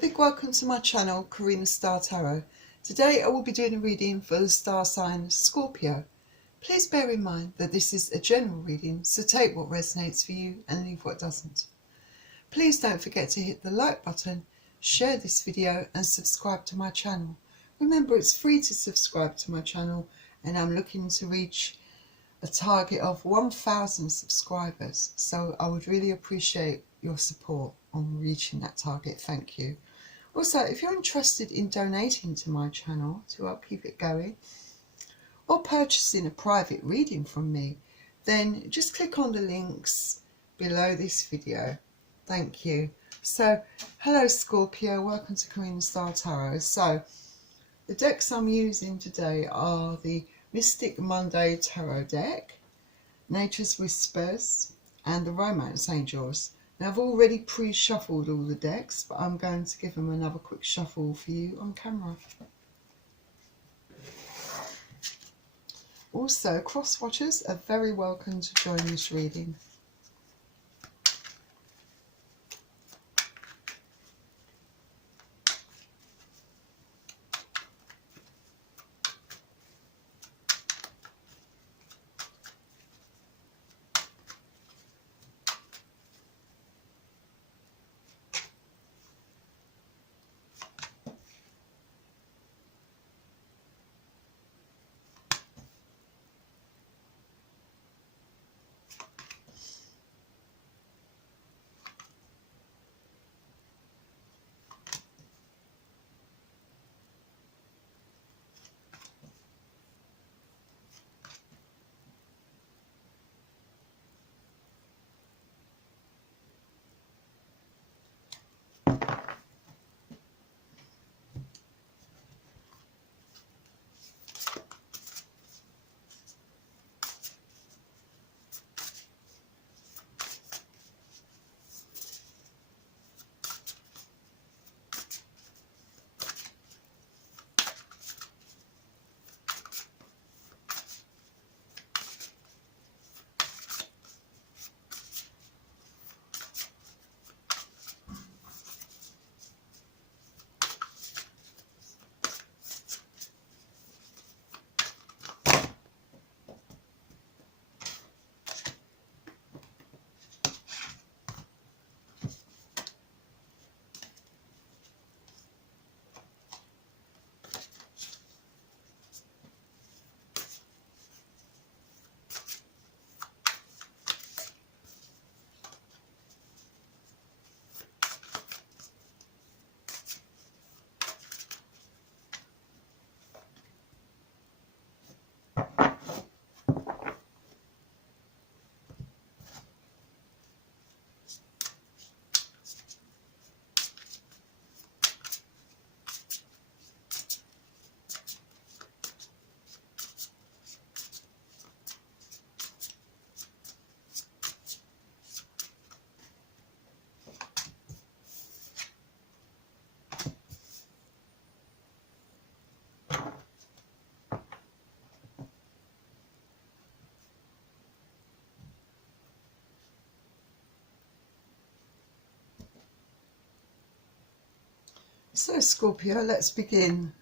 big welcome to my channel, Karina Star Tarot. Today I will be doing a reading for the star sign Scorpio. Please bear in mind that this is a general reading, so take what resonates for you and leave what doesn't. Please don't forget to hit the like button, share this video and subscribe to my channel. Remember, it's free to subscribe to my channel and I'm looking to reach a target of 1,000 subscribers, so I would really appreciate your support on reaching that target. Thank you. Also, if you're interested in donating to my channel to help keep it going, or purchasing a private reading from me, then just click on the links below this video. Thank you. So, hello Scorpio, welcome to Karina Star Tarot. So, the decks I'm using today are the Mystic Monday Tarot deck, Nature's Whispers, and the Romance Angels. Now, I've already pre-shuffled all the decks, but I'm going to give them another quick shuffle for you on camera. Also, cross-watchers are very welcome to join this reading. So Scorpio, let's begin.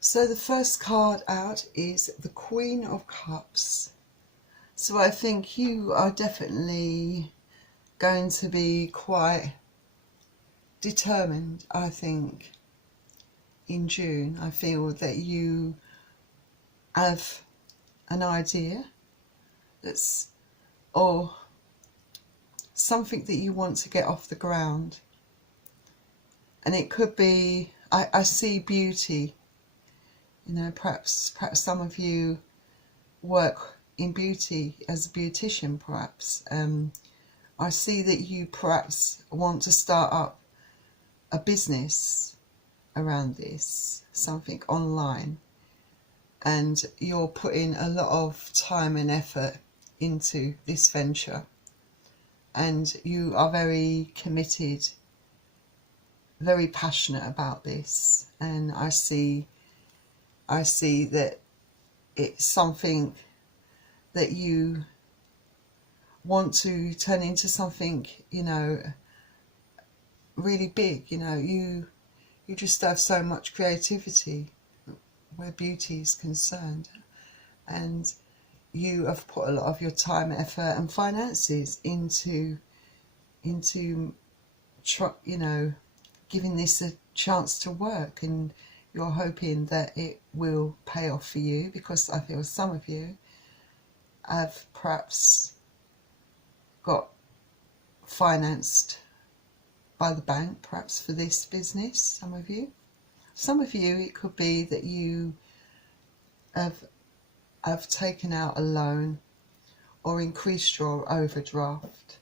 So the first card out is the Queen of Cups. So I think you are definitely going to be quite determined, I think, in June. I feel that you have an idea that's, or something that you want to get off the ground. And it could be, I see beauty, you know, perhaps some of you work in beauty as a beautician, perhaps. I see that you perhaps want to start up a business around this, something online, and you're putting a lot of time and effort into this venture, and you are very committed, very passionate about this. And I see that it's something that you want to turn into something, you know, really big. You know, you just have so much creativity where beauty is concerned, and you have put a lot of your time, effort and finances into you know, giving this a chance to work, and you're hoping that it will pay off for you, because I feel some of you have perhaps got financed by the bank, perhaps for this business. Some of you it could be that you have taken out a loan or increased your overdraft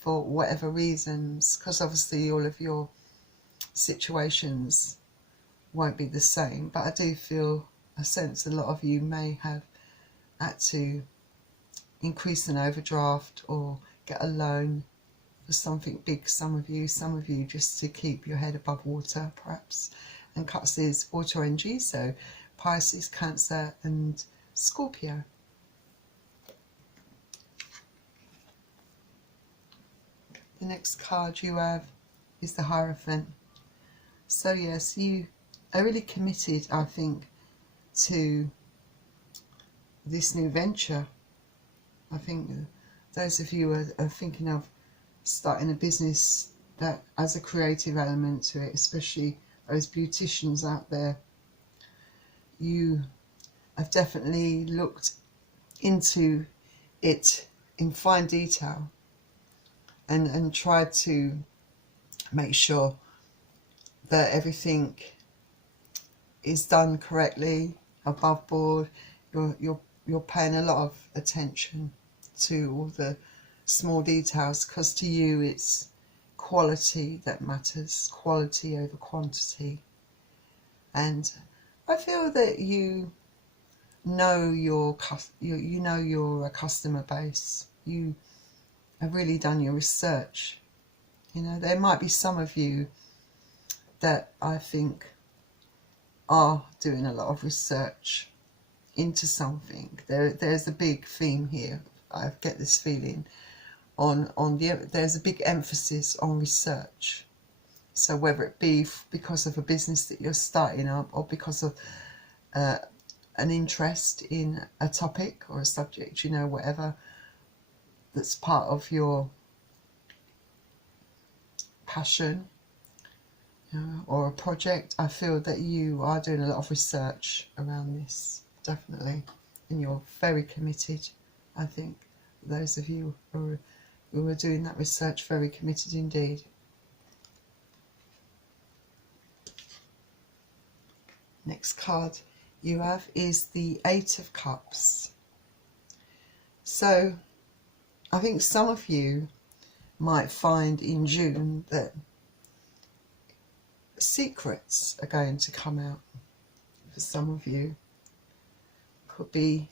for whatever reasons, because obviously all of your situations won't be the same, but I do feel a sense a lot of you may have had to increase an overdraft or get a loan for something big. Some of you just to keep your head above water, perhaps. And cups is water energy, so Pisces, Cancer and Scorpio. The next card you have is the Hierophant. So yes, you are really committed, I think, to this new venture. I think those of you are thinking of starting a business that has a creative element to it, especially those beauticians out there. You have definitely looked into it in fine detail and tried to make sure that everything is done correctly, above board. You're paying a lot of attention to all the small details, because to you it's quality that matters, quality over quantity. And I feel that you know your customer base. You have really done your research. You know, there might be some of you that I think are doing a lot of research into something. There's a big theme here. I get this feeling there's a big emphasis on research. So whether it be because of a business that you're starting up, or because of an interest in a topic or a subject, you know, whatever that's part of your passion, you know, or a project, I feel that you are doing a lot of research around this, definitely, and you're very committed. I think those of you who are doing that research, very committed indeed. Next card you have is the Eight of Cups. So I think some of you might find in June that secrets are going to come out. For some of you, could be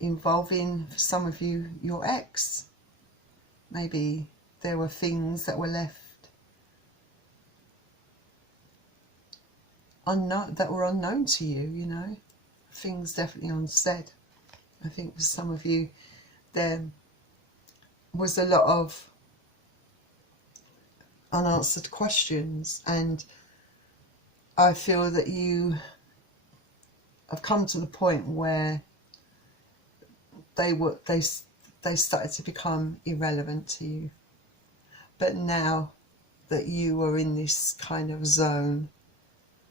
involving, for some of you, your ex. Maybe there were things that were left unknown, that were unknown to you, you know, things definitely unsaid. I think for some of you there was a lot of unanswered questions, and I feel that you have come to the point where they started to become irrelevant to you. But now that you are in this kind of zone,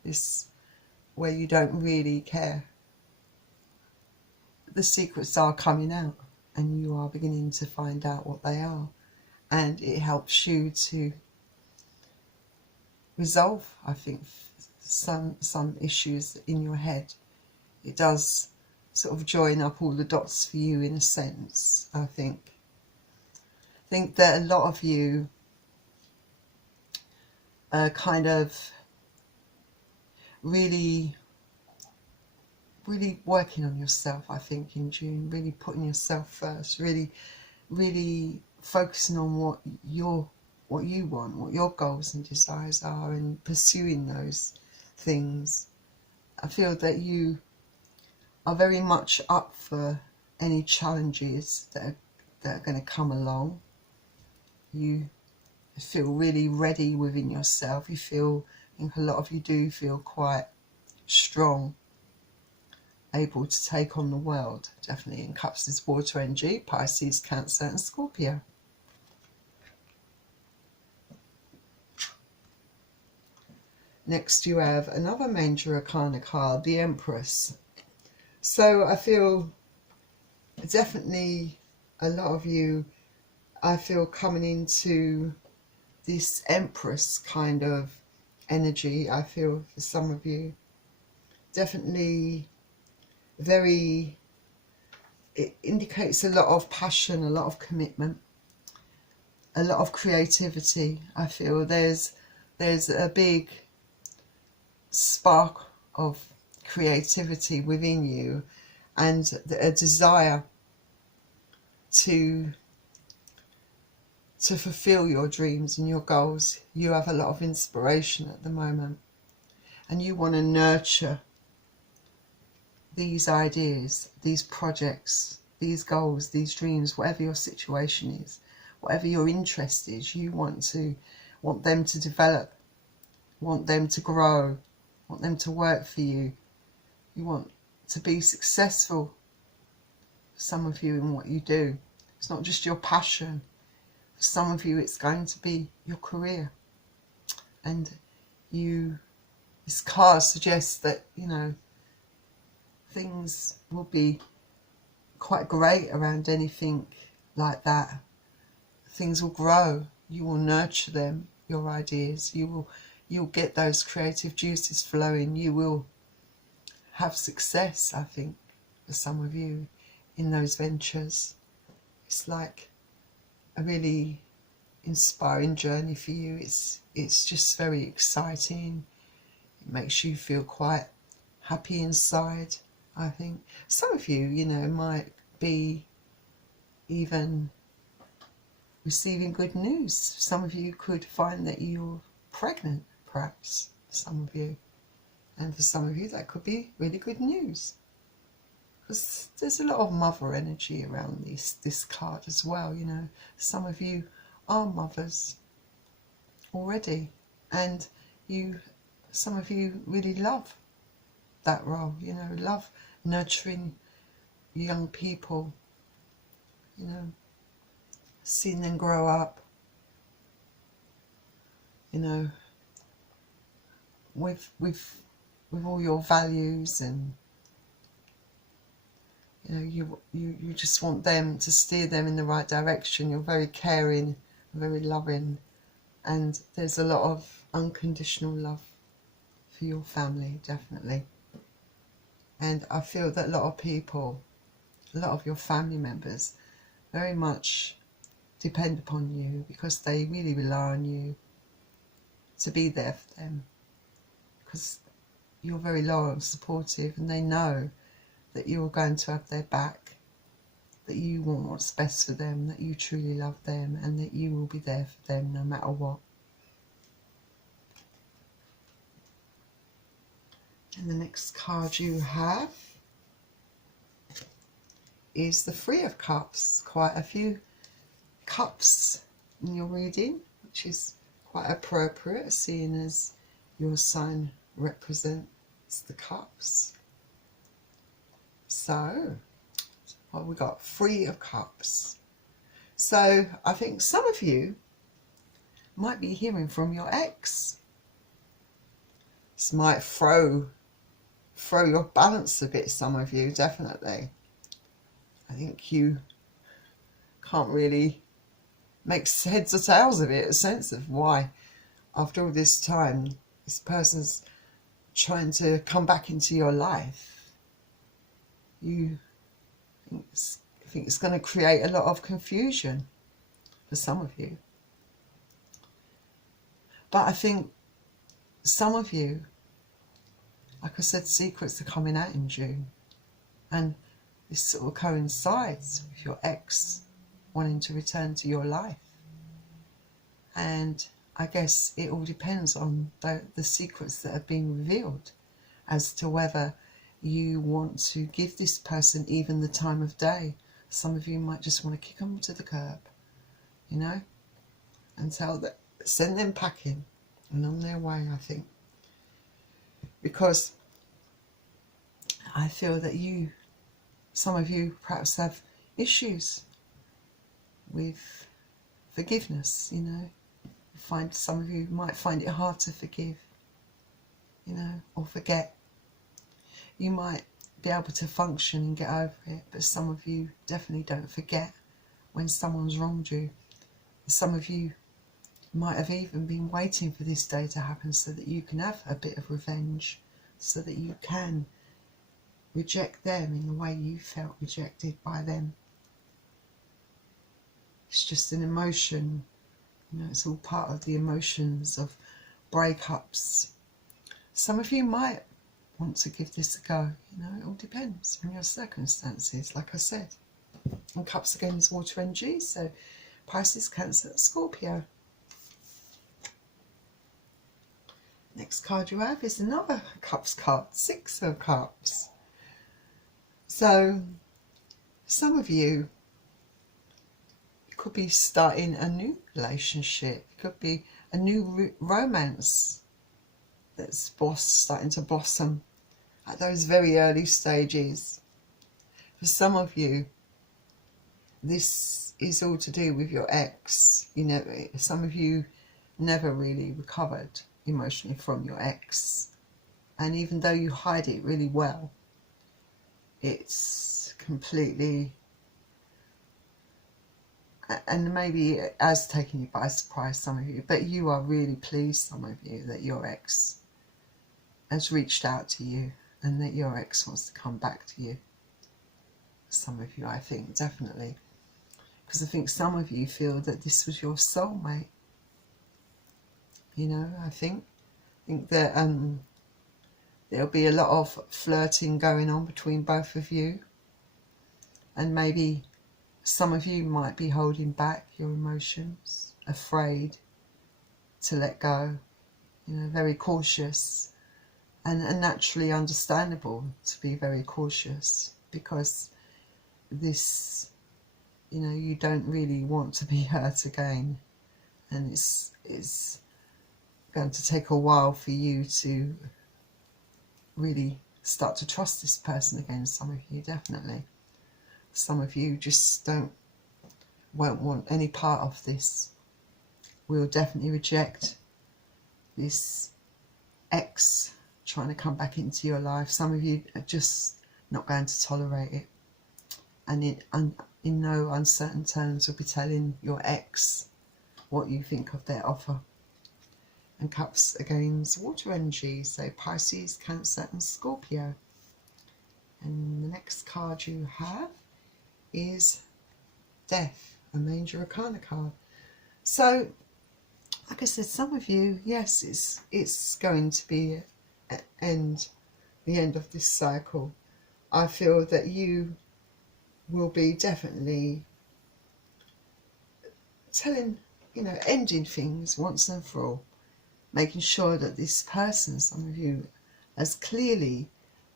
this where you don't really care, the secrets are coming out, and you are beginning to find out what they are, and it helps you to resolve, I think, some issues in your head. It does sort of join up all the dots for you, in a sense. I think that a lot of you are kind of really working on yourself, I think, in June, really putting yourself first, really focusing on what you want, what your goals and desires are, and pursuing those things. I feel that you are very much up for any challenges that are going to come along. You You feel really ready within yourself. You feel, I think a lot of you do feel quite strong, able to take on the world. Definitely in Cups is water energy, Pisces, Cancer and Scorpio. Next you have another major arcana card, the Empress. So I feel definitely a lot of you, I feel, coming into this Empress kind of energy. I feel for some of you definitely very, it indicates a lot of passion, a lot of commitment, a lot of creativity. I feel there's a big spark of creativity within you and a desire to fulfill your dreams and your goals. You have a lot of inspiration at the moment and you want to nurture these ideas, these projects, these goals, these dreams, whatever your situation is, whatever your interest is. You want them to develop, want them to grow, want them to work for you. You want to be successful, some of you, in what you do. It's not just your passion. For some of you, it's going to be your career. And this card suggests that, you know, things will be quite great around anything like that. Things will grow. You will nurture them, your ideas. You'll get those creative juices flowing. You will have success, I think, for some of you in those ventures. It's like a really inspiring journey for you. It's just very exciting. It makes you feel quite happy inside, I think. Some of you, you know, might be even receiving good news. Some of you could find that you're pregnant, perhaps, some of you. And for some of you, that could be really good news. Because there's a lot of mother energy around this card as well, you know. Some of you are mothers already. And some of you really love that role, you know, love nurturing young people, you know, seeing them grow up, you know, with all your values, and you know, you just want them to steer them in the right direction. You're very caring, very loving, and there's a lot of unconditional love for your family, definitely. And I feel that a lot of people, a lot of your family members, very much depend upon you, because they really rely on you to be there for them, because you're very loyal and supportive, and they know that you're going to have their back, that you want what's best for them, that you truly love them, and that you will be there for them no matter what. And the next card you have is the Three of Cups. Quite a few cups in your reading, which is quite appropriate, seeing as your sign represents the cups. So, well, we got Three of Cups. So I think some of you might be hearing from your ex. This might throw your balance a bit, some of you, definitely. I think you can't really make heads or tails of it, a sense of why, after all this time, this person's trying to come back into your life. You think it's going to create a lot of confusion for some of you. But I think some of you, like I said, secrets are coming out in June. And this sort of coincides with your ex wanting to return to your life. And I guess it all depends on the secrets that are being revealed as to whether you want to give this person even the time of day. Some of you might just want to kick them to the curb, you know, and tell send them packing and on their way, I think, because I feel that some of you perhaps have issues with forgiveness, you know. Some of you might find it hard to forgive, you know, or forget. You might be able to function and get over it, but some of you definitely don't forget when someone's wronged you. Some of you might have even been waiting for this day to happen so that you can have a bit of revenge, so that you can reject them in the way you felt rejected by them. It's just an emotion, you know, it's all part of the emotions of breakups. Some of you might want to give this a go, you know, it all depends on your circumstances, like I said. And Cups again is water energy, so Pisces, Cancer, Scorpio. Next card you have is another Cups card, Six of Cups. So some of you could be starting a new relationship. It could be a new romance that's starting to blossom at those very early stages. For some of you, this is all to do with your ex. You know, some of you never really recovered emotionally from your ex, and even though you hide it really well, it's completely, and maybe it has taken you by surprise, some of you, but you are really pleased, some of you, that your ex has reached out to you and that your ex wants to come back to you. Some of you, I think, definitely, because I think some of you feel that this was your soulmate. You know, I think that there'll be a lot of flirting going on between both of you, and maybe some of you might be holding back your emotions, afraid to let go, you know, very cautious, and naturally understandable to be very cautious, because this, you know, you don't really want to be hurt again, and it's going to take a while for you to really start to trust this person again. Some of you, definitely. Some of you just won't want any part of this. Will definitely reject this ex trying to come back into your life. Some of you are just not going to tolerate it, and in no uncertain terms will be telling your ex what you think of their offer. And Cups again is water energy, so Pisces, Cancer and Scorpio. And the next card you have is Death, a Major Arcana card. So, like I said, some of you, yes, it's going to be the end of this cycle. I feel that you will be definitely ending things once and for all. Making sure that this person, some of you, has clearly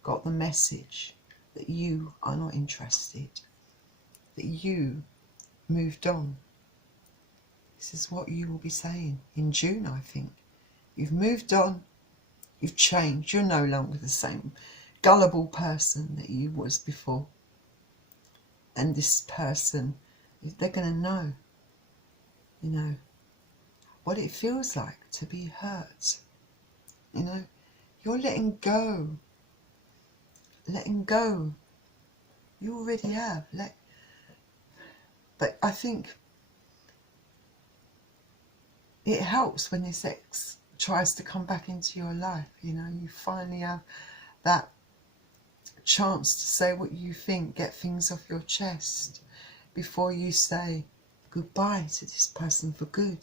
got the message that you are not interested, that you moved on. This is what you will be saying in June, I think. You've moved on, you've changed, you're no longer the same gullible person that you was before. And this person, they're going to know, you know, what it feels like to be hurt. You know, you're letting go. Letting go. You already have. But I think it helps when this ex tries to come back into your life. You know, you finally have that chance to say what you think, get things off your chest before you say goodbye to this person for good.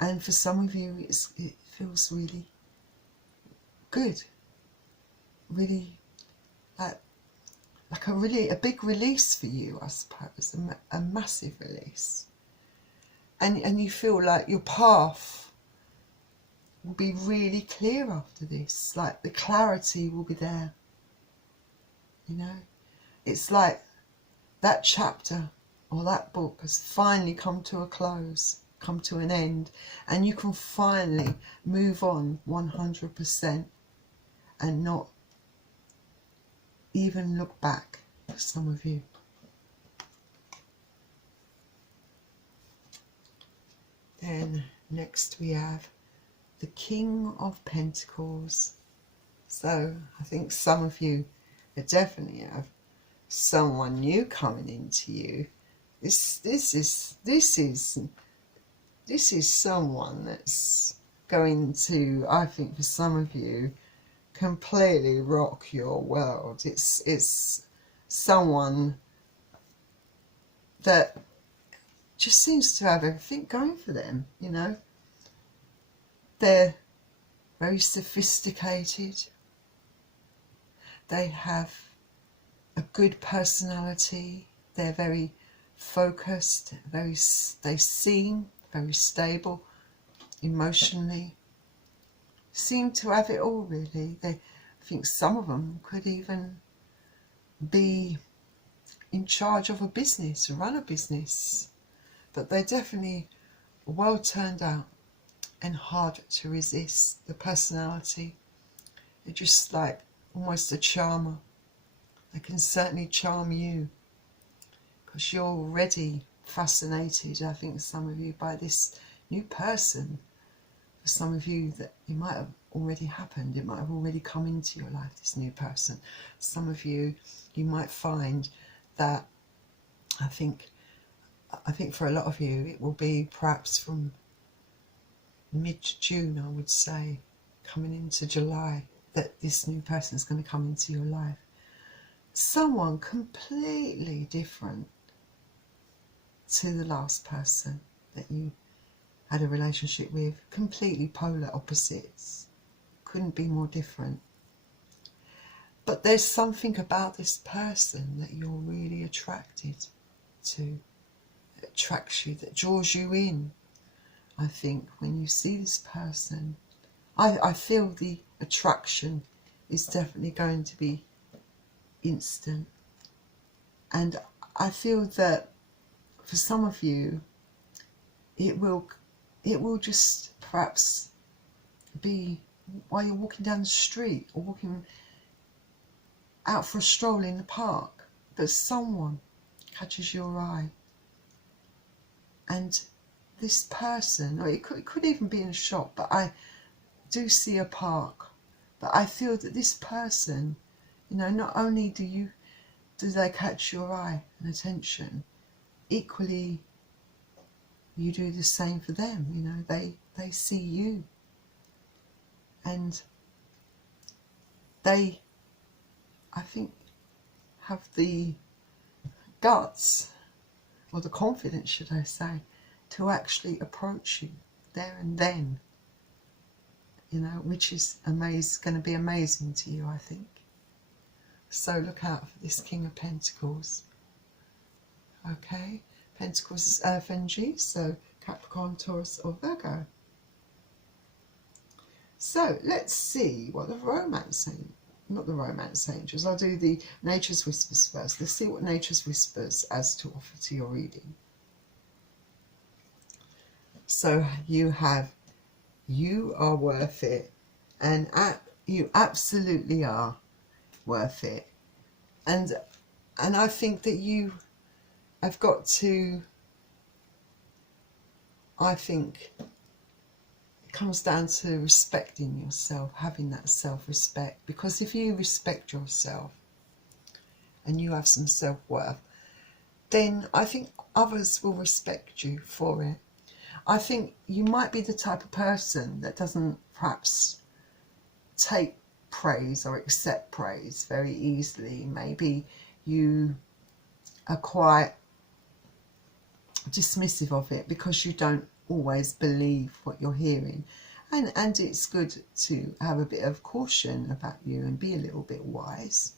And for some of you, it feels really good, really like a big release for you, I suppose, a massive release. And you feel like your path will be really clear after this, like the clarity will be there. You know, it's like that chapter or that book has finally come to a close. come to an end, and you can finally move on 100% and not even look back for some of you. Then next we have the King of Pentacles. So I think some of you definitely have someone new coming into you. This is someone that's going to, I think for some of you, completely rock your world. It's someone that just seems to have everything going for them, you know. They're very sophisticated. They have a good personality. They're very focused, they seem very stable emotionally. Seem to have it all, really. I think some of them could even be in charge of a business, run a business. But they're definitely well turned out and hard to resist. The personality, they're just like almost a charmer. They can certainly charm you because you're already fascinated, I think, some of you, by this new person. For some of you, that it might have already happened. It might have already come into your life, this new person. Some of you, you might find that, I think for a lot of you, it will be perhaps from mid-June, I would say, coming into July, that this new person is going to come into your life. Someone completely different to the last person that you had a relationship with. Completely polar opposites. Couldn't be more different. But there's something about this person that you're really attracted to, that attracts you, that draws you in. I think when you see this person, I feel the attraction is definitely going to be instant. And I feel that for some of you, it will just perhaps be while you're walking down the street or walking out for a stroll in the park, that someone catches your eye. And this person, or it could even be in a shop, but I do see a park. But I feel that this person, you know, not only do they catch your eye and attention, equally you do the same for them. You know, they see you, and they, I think, have the guts, or the confidence, should I say, to actually approach you there and then, you know, which is going to be amazing to you, I think. So look out for this King of Pentacles. Okay, Pentacles is Earth energy, so Capricorn, Taurus or Virgo. So let's see what the romance angels, not the romance angels, I'll do the Nature's Whispers first. Let's see what Nature's Whispers has to offer to your reading. So you are worth it, and you absolutely are worth it. And I think that you have got to, I think it comes down to respecting yourself, having that self-respect. Because if you respect yourself and you have some self-worth, then I think others will respect you for it. I think you might be the type of person that doesn't perhaps take praise or accept praise very easily. Maybe you are quite dismissive of it because you don't always believe what you're hearing. And it's good to have a bit of caution about you and be a little bit wise.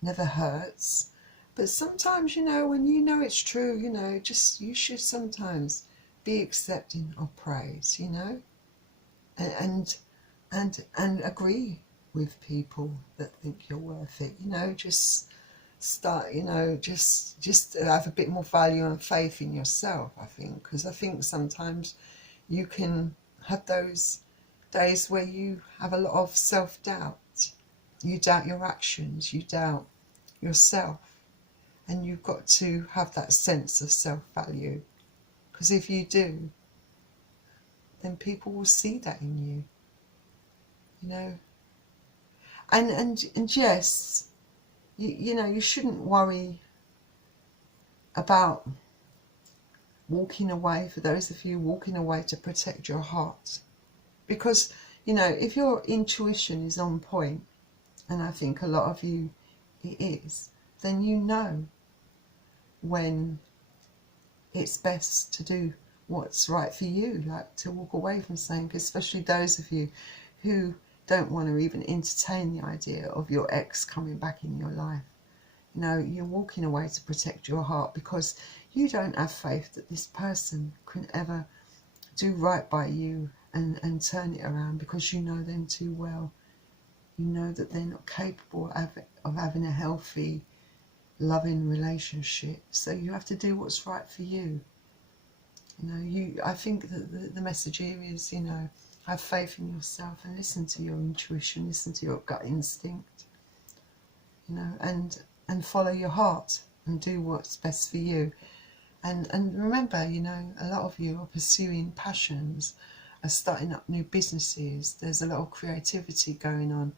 Never hurts. But sometimes, you know, when you know it's true, you know, just you should sometimes be accepting of praise, you know, and agree with people that think you're worth it. You know, just start, you know, just have a bit more value and faith in yourself, I think, because I think sometimes you can have those days where you have a lot of self-doubt. You doubt your actions, you doubt yourself, and you've got to have that sense of self-value, because if you do, then people will see that in you, you know. And yes, you know, you shouldn't worry about walking away, for those of you walking away to protect your heart, because, you know, if your intuition is on point, and I think a lot of you it is, then you know when it's best to do what's right for you, like to walk away from something, especially those of you who don't want to even entertain the idea of your ex coming back in your life. You know, you're walking away to protect your heart because you don't have faith that this person can ever do right by you and turn it around, because you know them too well. You know that they're not capable of having a healthy, loving relationship. So you have to do what's right for you. You know, I think that the message here is, you know, have faith in yourself and listen to your intuition, listen to your gut instinct, you know, and follow your heart and do what's best for you. And remember, you know, a lot of you are pursuing passions, are starting up new businesses. There's a lot of creativity going on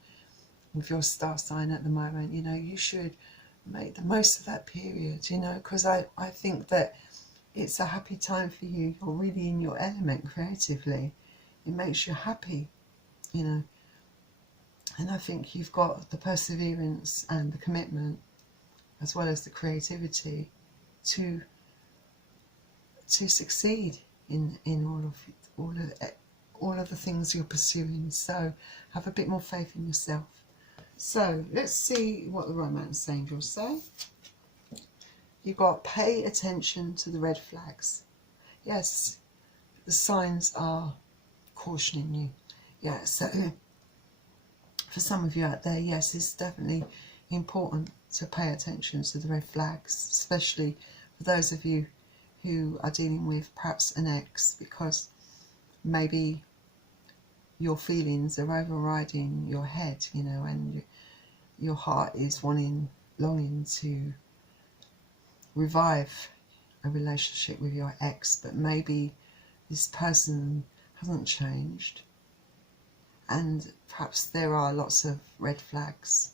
with your star sign at the moment. You know, you should make the most of that period, you know, because I think that it's a happy time for you. You're really in your element creatively. It makes you happy, you know. And I think you've got the perseverance and the commitment, as well as the creativity, to succeed in all of the things you're pursuing. So have a bit more faith in yourself. So let's see what the romance angels say. You've got pay attention to the red flags. Yes, the signs are cautioning you. Yeah, so for some of you out there, yes, it's definitely important to pay attention to the red flags, especially for those of you who are dealing with perhaps an ex, because maybe your feelings are overriding your head, you know, and your heart is longing to revive a relationship with your ex, but maybe this person hasn't changed, and perhaps there are lots of red flags,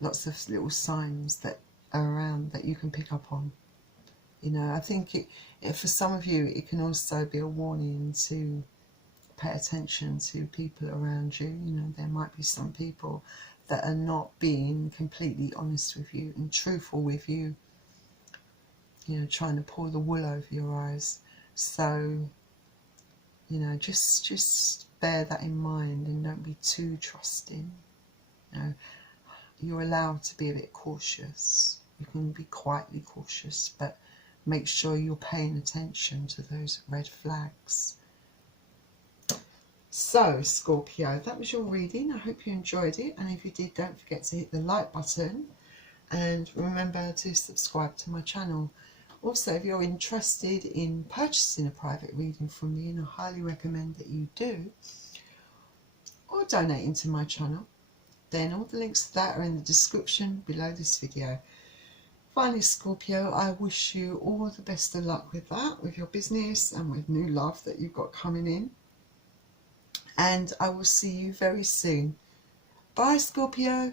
lots of little signs that are around that you can pick up on. You know, I think for some of you it can also be a warning to pay attention to people around you. You know, there might be some people that are not being completely honest with you and truthful with you, you know, trying to pull the wool over your eyes. So, you know, just bear that in mind and don't be too trusting. You know, you're allowed to be a bit cautious. You can be quietly cautious, but make sure you're paying attention to those red flags. So, Scorpio, that was your reading. I hope you enjoyed it. And if you did, don't forget to hit the like button. And remember to subscribe to my channel. Also, if you're interested in purchasing a private reading from me, and I highly recommend that you do, or donating to my channel, then all the links to that are in the description below this video. Finally, Scorpio, I wish you all the best of luck with that, with your business and with new love that you've got coming in. And I will see you very soon. Bye, Scorpio.